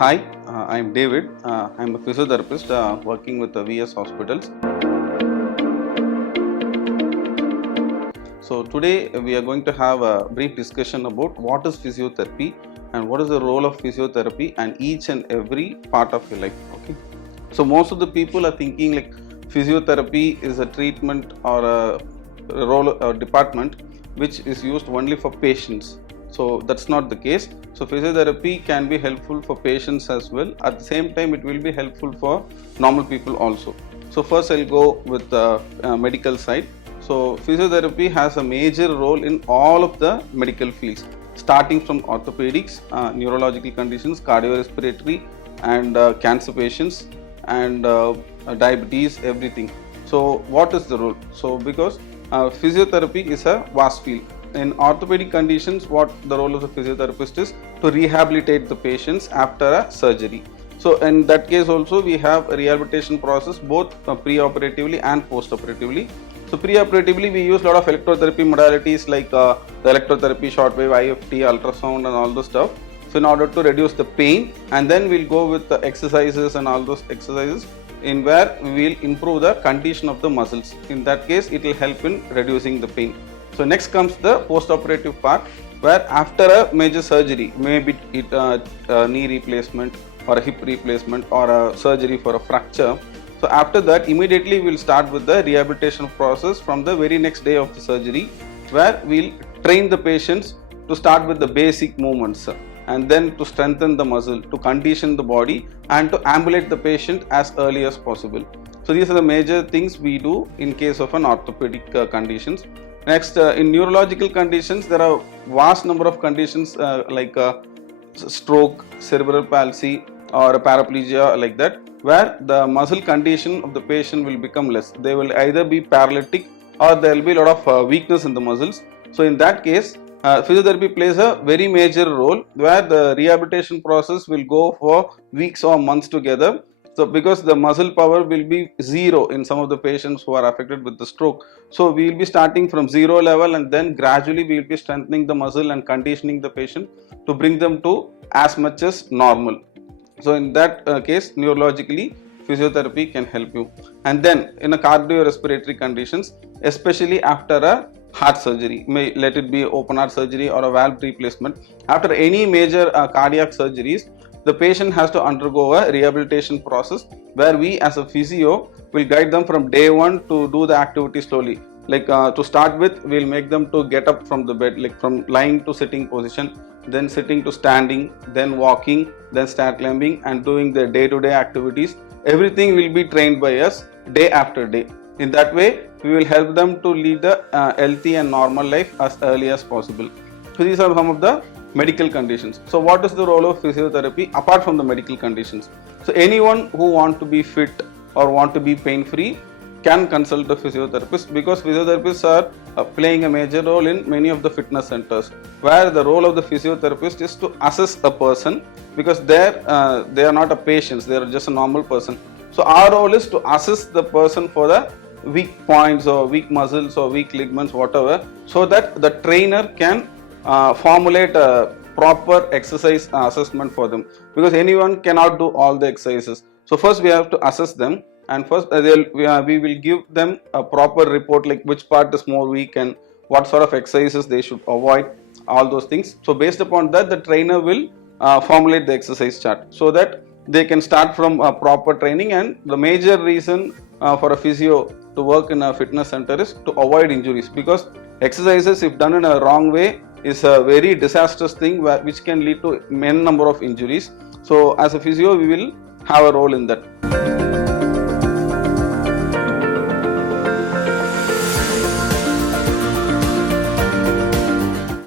Hi, I'm David. I'm a physiotherapist working with the VS hospitals. So today we are going to have a brief discussion about what is physiotherapy and what is the role of physiotherapy and each and every part of your life. Okay. So most of the people are thinking like physiotherapy is a treatment or a role or department which is used only for patients. So that's not the case. So physiotherapy can be helpful for patients as well. At the same time, it will be helpful for normal people also. So first I'll go with the medical side. So physiotherapy has a major role in all of the medical fields, starting from orthopedics, neurological conditions, cardiorespiratory, and cancer patients, and diabetes, everything. So what is the role? So because physiotherapy is a vast field. In orthopedic conditions, what the role of the physiotherapist is to rehabilitate the patients after a surgery. So in that case also we have a rehabilitation process both pre-operatively and post-operatively. So pre-operatively we use a lot of electrotherapy modalities like the electrotherapy, shortwave, IFT, ultrasound and all those stuff. So in order to reduce the pain, and then we'll go with the exercises and all those exercises in where we will improve the condition of the muscles. In that case it will help in reducing the pain. So next comes the post-operative part, where after a major surgery, maybe it a knee replacement or a hip replacement or a surgery for a fracture. So after that, immediately we'll start with the rehabilitation process from the very next day of the surgery, where we'll train the patients to start with the basic movements and then to strengthen the muscle, to condition the body and to ambulate the patient as early as possible. So these are the major things we do in case of an orthopedic conditions. Next, in neurological conditions, there are vast number of conditions like stroke, cerebral palsy or paraplegia like that, where the muscle condition of the patient will become less. They will either be paralytic or there will be a lot of weakness in the muscles. So in that case, physiotherapy plays a very major role, where the rehabilitation process will go for weeks or months together. So because the muscle power will be zero in some of the patients who are affected with the stroke. So we will be starting from zero level and then gradually we will be strengthening the muscle and conditioning the patient to bring them to as much as normal. So in that case, neurologically, physiotherapy can help you. And then in a cardiorespiratory conditions, especially after a heart surgery, may let it be open heart surgery or a valve replacement, after any major cardiac surgeries, the patient has to undergo a rehabilitation process, where we as a physio will guide them from day one to do the activity slowly. Like to start with, we'll make them to get up from the bed, like from lying to sitting position, then sitting to standing, then walking, then stair climbing and doing the day-to-day activities. Everything will be trained by us day after day. In that way, we will help them to lead a healthy and normal life as early as possible. So these are some of the medical conditions. So what is the role of physiotherapy apart from the medical conditions? So anyone who want to be fit or want to be pain free can consult a physiotherapist, because physiotherapists are playing a major role in many of the fitness centers, where the role of the physiotherapist is to assess a person, because they are not a patient, they are just a normal person. So our role is to assess the person for the weak points or weak muscles or weak ligaments, whatever, so that the trainer can formulate a proper exercise assessment for them, because anyone cannot do all the exercises. So first we have to assess them, and first we will give them a proper report, like which part is more weak and what sort of exercises they should avoid, all those things. So based upon that, the trainer will formulate the exercise chart, so that they can start from proper training. And the major reason for a physio to work in a fitness center is to avoid injuries, because exercises, if done in a wrong way, is a very disastrous thing which can lead to many number of injuries. So as a physio, we will have a role in that.